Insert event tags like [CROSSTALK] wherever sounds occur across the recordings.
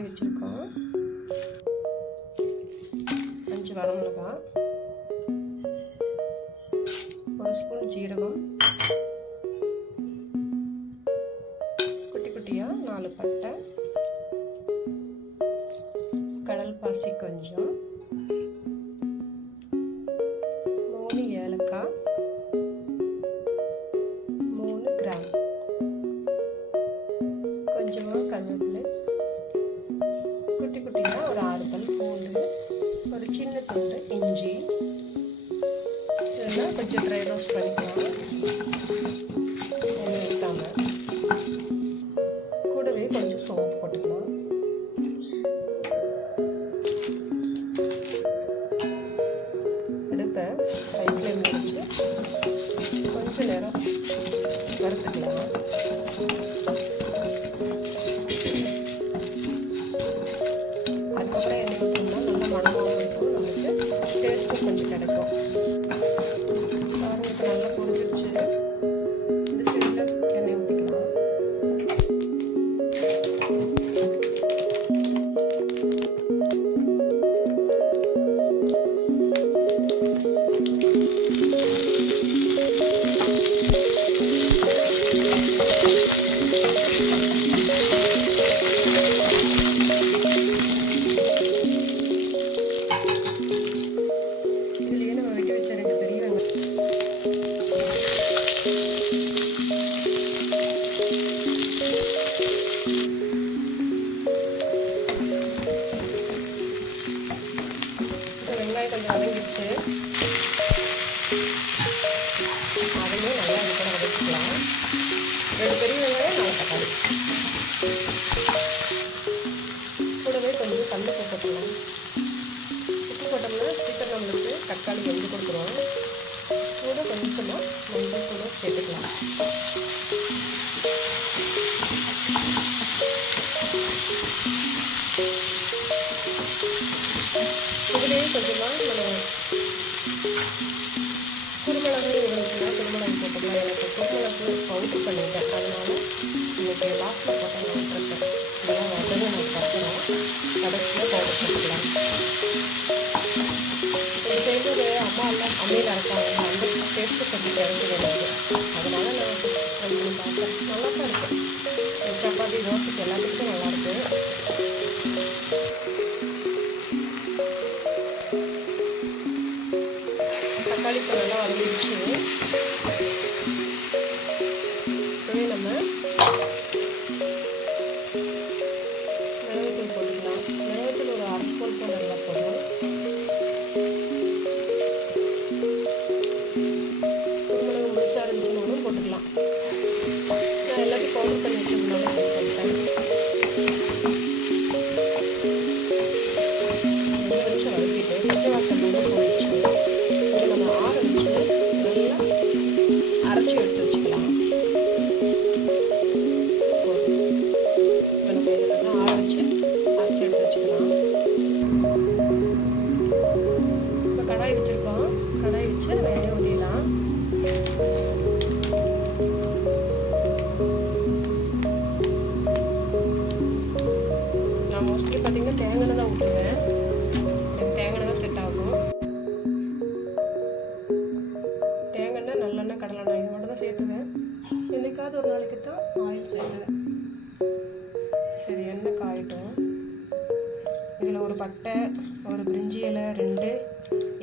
காய வச்சுருக்கோம். அஞ்சு வர மிளகா. ஒரு ஸ்பூன் ஜீரகம். குட்டி குட்டியாக நாலு பட்டை. கடல் பாசி கொஞ்சம். இதுலேயே கொஞ்சமாக நம்ம குருமிளகு இருந்துச்சுன்னா குருமிளகு போட்டுக்கலாம். எனக்கு குருமிளகு பவுடர் பண்ணிட்டேன். அதனால இன்னைக்கு லாஸ்ட்டில் போட்டேன். விட்டுருக்கேன் இதெல்லாம் உடனே நம்ம பார்க்கணும் கடைசியில் பவுடர் பண்ணிக்கலாம் இது செய்வது அம்மா எல்லாம் அம்மையில் இருக்காங்க. அந்த டேஸ்ட்டு கொஞ்சம் தெரிஞ்சு ரோட்டுக்கு எல்லாத்துக்கும் நல்லாயிருக்கு.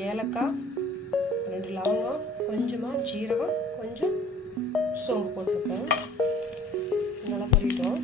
ஏலக்காய் ரெண்டு லவங்கம் கொஞ்சமாக ஜீரகம் கொஞ்சம் சோம்பு போட்டிருக்கேன். நல்லா பொரிட்டோம்.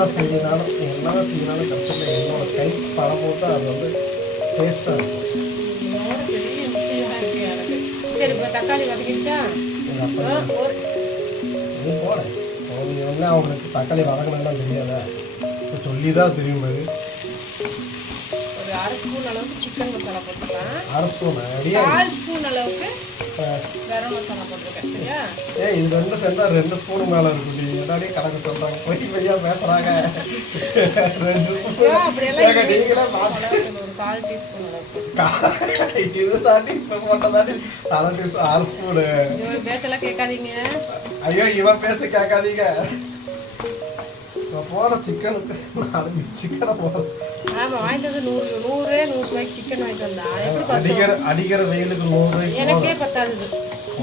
என்னதான் செய்யினாலும் என்னதான் செய்யினாலும் கஷ்டத்தில் என்னோட கை படம் போட்டு அது வந்து டேஸ்ட்டாக இருக்கும். சரி இப்போ தக்காளி நீ வந்து அவங்களுக்கு தக்காளி வதக்கணும்லாம் தெரியாத? இப்போ சொல்லி தான் தெரியும் அது ஒரு அரை ஸ்பூன் அளவுக்கு சிக்கன் மசாலா போட்டுக்கலாம் அரை ஸ்பூன் நிறையா கால் ஸ்பூன் அளவுக்கு கரம் மசாலா போட்டிருக்கேன் சரியா? ஏய் இது ரெண்டு சேர்ந்தா ரெண்டு ஸ்பூன் மேலே இருக்கும் நீ எல்லாரையும் கணக்கு சொல்கிறாங்க பொய் பொய்யா பேசுகிறாங்க ரெண்டு ஸ்பூன். அப்படியெல்லாம். நீங்களே பார்த்து அளவுக்கு ஒரு கால் டீஸ்பூன் அளவுக்கு. இது தாண்டி இப்போ போட்டதாண்டி அரை டீ ஆறு ஸ்பூனு. இவன் பேச்செல்லாம் கேட்காதீங்க. ஐயோ இவன் பேச கேட்காதீங்க. இப்போ போகிற சிக்கனுக்கு நாலு சிக்கனை போகிற ஆமா வாங்கிட்டு நூறு நூறு நூறு ரூபாய்க்கு சிக்கன் வாங்கிட்டு வந்தா. அடிக்கிற அடிக்கிற வெயிலுக்கு நூறு ரூபாய்க்கு எனக்கே பத்தாது.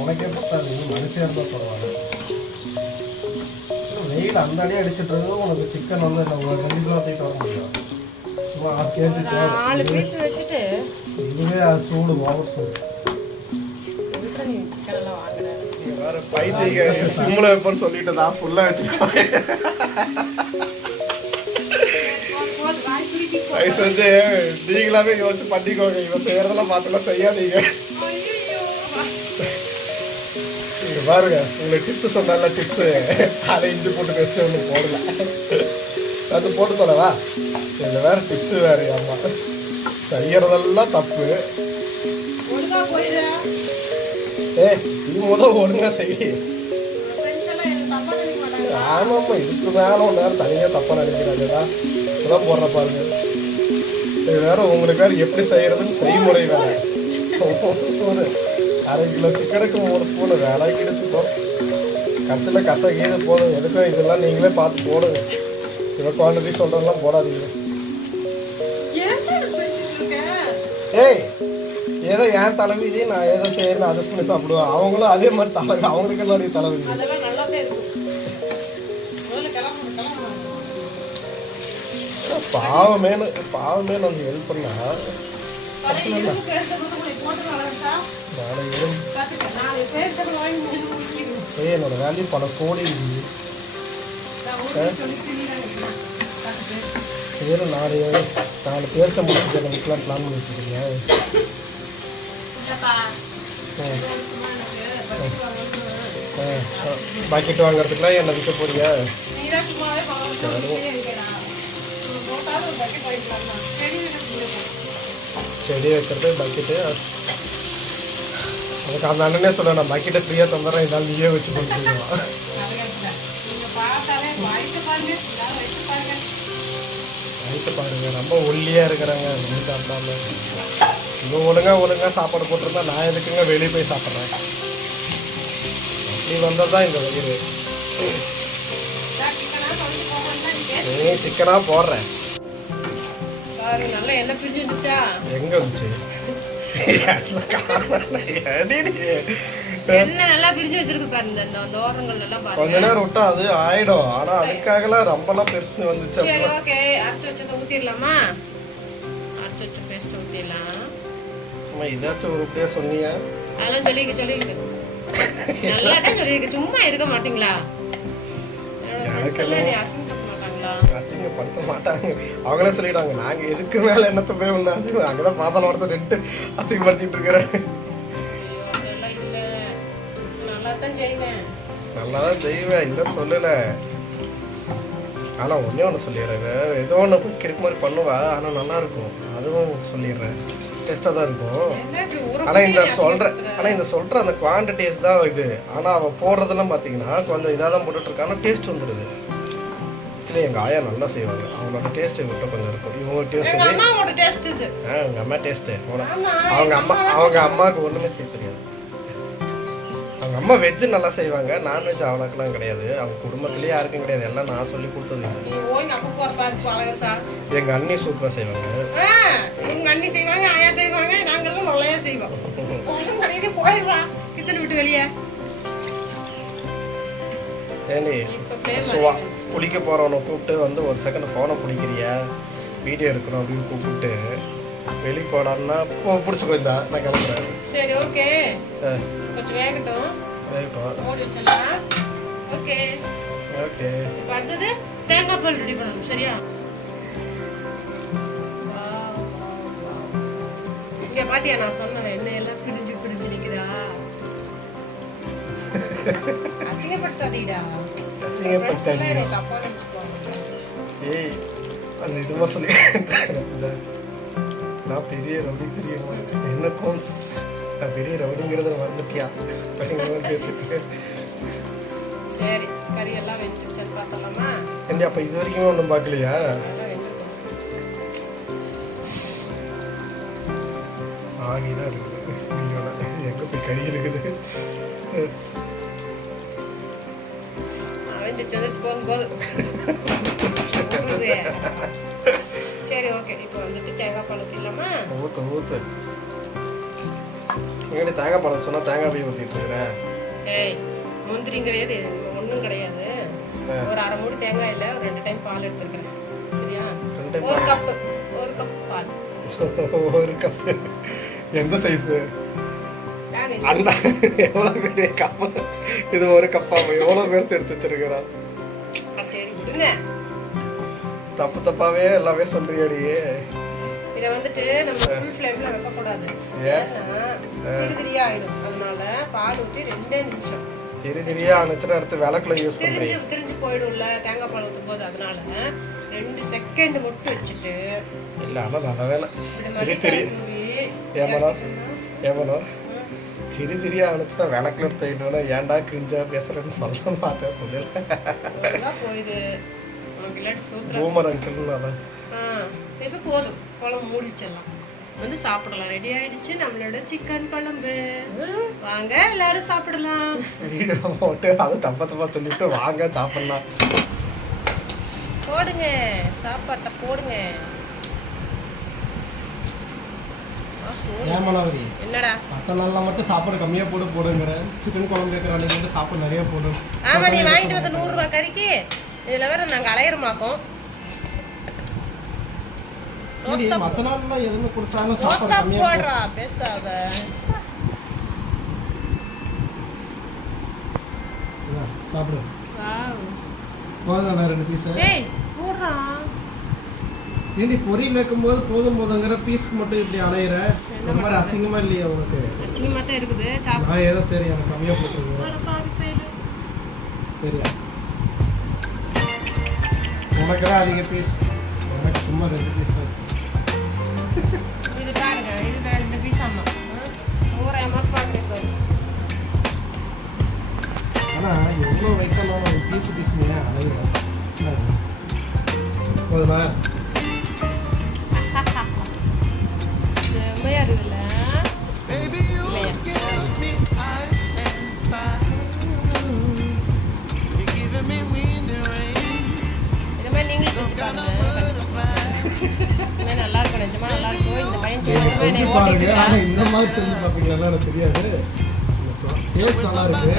உனக்கே பத்தாது நீ மனுஷன் இருந்தால் பரவாயில்ல. வெயில் அந்த அடி அடிச்சிட்டு இருக்கு உனக்கு சிக்கன் வந்து ஒரு ரெண்டு கிலோ தூக்கிட்டு வர முடியும். சும்மா ஆறு கேஜி நாலு பீஸ் வச்சுட்டு இதுவே அது சூடு ஓவர் சூடு. வேற பைத்தியங்க சிம்மில் வைப்போன்னு சொல்லிட்டு தான் ஃபுல்லாக வச்சுட்டு வயசு வந்து நீங்களாவே யோசிச்சு பண்ணிக்கோங்க. இவன் செய்யறதெல்லாம் பார்த்துலாம் செய்யாதீங்க. இங்க பாருங்க உங்களுக்கு டிப்ஸ் சொன்னால டிப்ஸ் அதை இஞ்சி போட்டு பேசி ஒன்றும் போடல. அது போட்டு தரவா இதில் வேற டிப்ஸ் வேற அம்மா. செய்யறதெல்லாம் தப்பு. ஏய் இது முதல் ஒழுங்கா செய்ய. ஆமாம்மா இதுக்கு மேலே ஒன்று நேரம் தனியாக தப்பாக நினைக்கிறாங்கடா. இப்பதான் போடுற பாருங்க. இது வேற உங்களுக்கு வேற எப்படி செய்யறதுன்னு செய்முறை வேற. ஒரு அரை கிலோ சிக்கனுக்கு மூணு ஸ்பூனு வேலை கிடைச்சிக்கோ. கடைசியில் கசகீது போதும். எதுக்கும் இதெல்லாம் நீங்களே பார்த்து போடுங்க. இவ குவான்டிட்டி சொல்கிறதெல்லாம் போடாதீங்க. ஏய் ஏதோ என் தலைவிதி நான் ஏதோ செய்யறேன் அதை பண்ணி சாப்பிடுவேன் அவங்களும் அதே மாதிரி தலைவி அவங்களுக்கு என்னுடைய கிளம்பணும் பாவமேனு பாவமேனு வந்து ஹெல்ப் பண்ணா. என்னோட வேல்யூ பல கோடி பேர். நாலு நாலு பேர்த்த முடிச்சு பிளான் பண்ணி வச்சுருக்கீங்க பக்கெட் பாக்கெட் வாங்குறதுக்குலாம் என்ன விற்க போறியா பக்கெட் செடி வைக்கிறது பக்கெட்டு அதுக்கு அந்த அண்ணனே சொல்ல நான் பக்கெட்டை ஃப்ரீயாக தந்துடுறேன் இதால் நீயே வச்சு கொண்டு வயிற்று பாருங்க ரொம்ப ஒல்லியாக இருக்கிறாங்க வெளியே சாப்பிடாம இன்னும் ஒழுங்கா ஒழுங்கா சாப்பாடு போட்டிருந்தா நான் எதுக்குங்க வெளியே போய் சாப்பிட்றேன்? அப்படி வந்தால் தான் இந்த வயிறு. நீ. நீ சிக்கனாக போடுறேன் வந்துச்சா? எங்க நீ? பாருங்க கொஞ்ச நேரம் விட்டா அது ஆயிடும். ஆனா அதுக்காகலாம் ரொம்பலாம் பெருசு வந்துச்சு அம்மா, இதாச்சும் இப்படியே சொன்னீங்க. அதெல்லாம் சொல்லிக்க சொல்லிக்க. நல்லா தான் சொல்லிக்க சும்மா இருக்க மாட்டீங்களா? அசிங்கப்படுத்த மாட்டாங்க. அவங்களே சொல்லிடுவாங்க. நாங்க எதுக்கு மேல என்னத்த போய் ஒண்ணாது அங்கதான் பாதாள வரத்தை ரெண்டு அசிங்கப்படுத்திட்டு இருக்கிறேன். இல்லை. நல்லா தான் செய்வேன். நல்லா தான் செய்வேன். இல்லைன்னு சொல்லல. ஆனா ஒண்ணே ஒன்று சொல்லிடுறேன். ஏதோ ஒன்று கிறுக்கு மாதிரி பண்ணுவா. ஆனா நல்லா இருக்கும். அதுவும் சொல்லிடுறேன். டேஸ்டாக தான் இருக்கும். என்ன இப்படி ஒரு ஆனா இந்த குட்டியை சொல்ற அசிங்கப்படுத்துற? ஆனா இந்த சொல்ற அந்த குவான்டிட்டிஸ் தான் இது. ஆனா அவ போடுறதெல்லாம் பாத்தீங்கன்னா கொஞ்சம் இதாக தான் போட்டுட்டு இருக்கா ஆனா டேஸ்ட் வந்துடுது. ஆக்சுவலி எங்க ஆயா நல்லா செய்வாங்க. அவங்களோட டேஸ்ட் விட்டு கொஞ்சம் இருக்கும். இவங்க டேஸ்ட் எங்க அம்மாவோட டேஸ்ட் இது. ஆ உங்க அம்மா டேஸ்ட் ஆமா அவங்க அம்மா அவங்க அம்மாவுக்கு ஒண்ணுமே செய்ய தெரியாது. அவங்க அம்மா வெஜ் நல்லா செய்வாங்க நான்வெஜ் அவனுக்குலாம் கிடையாது. அவங்க குடும்பத்திலேயே யாருக்கும் கிடையாது. எல்லாம் நான் சொல்லி கொடுத்தது இது. நீ ஓய்ங்க அப்பா போற பாரு பழகசா எங்க அண்ணி சூப்பரா செய்வாங்க. உங்க அண்ணி செய்வாங்க ஆயா செய்வாங்க நாங்கெல்லாம் நொல்லையா செய்வோம். ஒண்ணும் கிடையாது போயிடுறா கிச்சன் விட்டு வெளியே. play சுவா குளிக்க போறவனை கூப்பிட்டு வந்து ஒரு செகண்ட் ஃபோனை பிடிக்கிறியா வீடியோ எடுக்கணும் அப்படின்னு கூப்பிட்டு வெளியே போடான்னா போ பிடிச்சிக்கோ இந்தா நான் கிளம்புறேன். சரி ஓகே. கொஞ்சம் வேகட்டும். ரைட்டோ மூடி வச்சிடலாம். ஓகே. ஓகே. இப்போ அடுத்தது தேங்காய் பால் ரெடி பண்ணணும் சரியா. இங்க பாத்தியா நான் சொன்னேன் எண்ணெய் எல்லாம் பிரிஞ்சு பிரிஞ்சு நிக்குதா? அசிங்கப்படுத்தாதீடா. என்னை நினைச்சுக்குவாங்க. ஏய் அந்த இதுவாக சொல்லி [LAUGHS] நான் பெரிய ரவுடி தெரியுமா எனக்கும் நான் பெரிய ரவுடிங்கிறத மறந்துட்டியா? பயங்கரமா பேசிட்டு. சரி கறி எல்லாம் வெந்துருச்சுன்னு பார்த்தலாமா ஏண்டி அப்போ இது வரைக்கும் ஒன்றும் பார்க்கலையா? வெந்துருக்கும். ஆகிதான் இருக்குது வீடியோல எங்கே போய் கறி இருக்குது. [LAUGHS] சரி ஓகே இப்போ ஊற்று ஊற்று எங்கடி தேங்காய் பழம் சொன்னால் தேங்காய் போய் ஊற்றிட்டு இருக்கிறேன் ஏய் முந்திரியும் கிடையாது ஒன்றும் கிடையாது. ஒரு அரை மூடி தேங்காய் இல்லை ஒரு ரெண்டு டைம் பால் எடுத்துருக்கேன். சரியா? ஒரு கப்பு ஒரு கப் பால். ஒரு கப்பு. எந்த சைஸு அண்ணா எவ்வளோ பெரிய கப்பு? இது ஒரு கப்பா? எவ்வளோ பெருசு எடுத்து வச்சிருக்கிறா ஆ, சரி விடுங்க. தப்பு தப்பாவே எல்லாமே சொல்றியாடி. இதை வந்துட்டு நம்ம ஃபுல் ஃப்ளேம்ல வைக்கக்கூடாது. ஏன்? ஏன்னா திரிதிரியா ஆயிடும். அதனால பால் ஊற்றி ரெண்டே நிமிஷம். தெரி தெரியா அனுச்சுன்னா எடுத்து விளக்குல யூஸ் திரிஞ்சு திரிஞ்சு போயிடும்ல தேங்காய் பால் ஊற்றும் போது அதனால ரெண்டு செகண்ட் மட்டும் வச்சுட்டு இல்லை ஆனால் நல்ல வேலை. திரி திரி. ஏமனோ? ஏமனோ? திரி திரியா அனுச்சுன்னா விளக்குல எடுத்து ஏன்டா கிஞ்சா பேசுறேன்னு சொல்லணும்னு பார்த்தேன் சொல்லிடுறேன் போயிடு உனக்கு இல்லாட்டி சூத்திரம் பூமர் அங்கிள்னால ஆ இப்போ போதும். குழம்பு மூடிச்சிடலாம் வந்து சாப்பிடலாம். ரெடி ஆயிடுச்சு நம்மளோட சிக்கன் குழம்பு. வாங்க எல்லாரும் சாப்பிடலாம். வீடியோ போட்டு அதை தப்பா தப்பா சொல்லிட்டு வாங்க சாப்பிடலாம். போடுங்க. சாப்பாட்டை போடுங்க. ஏமலாவரி என்னடா? மற்ற நாளில் மட்டும் சாப்பாடு கம்மியாக போட்டு போடுங்கிற. சிக்கன் குழம்பு கேட்குற அன்னைக்கு மட்டும் சாப்பாடு நிறைய போடும் ஆமா நீ வாங்கிட்டு வந்த நூறு ரூபாய் கறிக்கு. இதுல வேற நாங்க அலையிறமாக்கோம். மற்ற நாளில் எதுவுமே கொடுத்தாலும் சாப்பாடு போடுறா பேசாத. சாப்பிடு. போதும் ரெண்டு பீஸு ஏய் போடுறா. ஏண்டி பொரியல் வைக்கும்போது போதும் போதுங்கிற பீஸ்க்கு மட்டும் இப்படி அலையிற? ரொம்ப மாதிரி அசிங்கமா இல்லையா உனக்கு? அசிங்கமா தான் இருக்குது. சாப்பிடு நான் ஏதோ சரி எனக்கு கம்மியாக போட்டுருங்க அட உனக்கு தான் அதிக பீஸ் எனக்கு சும்மா ரெண்டு பீஸ் ஆச்சு இது பாருங்க இது ரெண்டு பீஸ் ஆமா. ஆனால் எவ்வளோ வயசானாலும் ஒரு பீஸ் போதுமா? [LAUGHS] செம்மையா இருக்குல்ல செஞ்சு பாருங்க நல்லா இருக்கும் நிஜமா நல்லா இருக்கும் இந்த பையன் இந்த மாதிரி செஞ்சு பார்ப்பீங்களா எனக்கு தெரியாது டேஸ்ட் நல்லா இருக்கு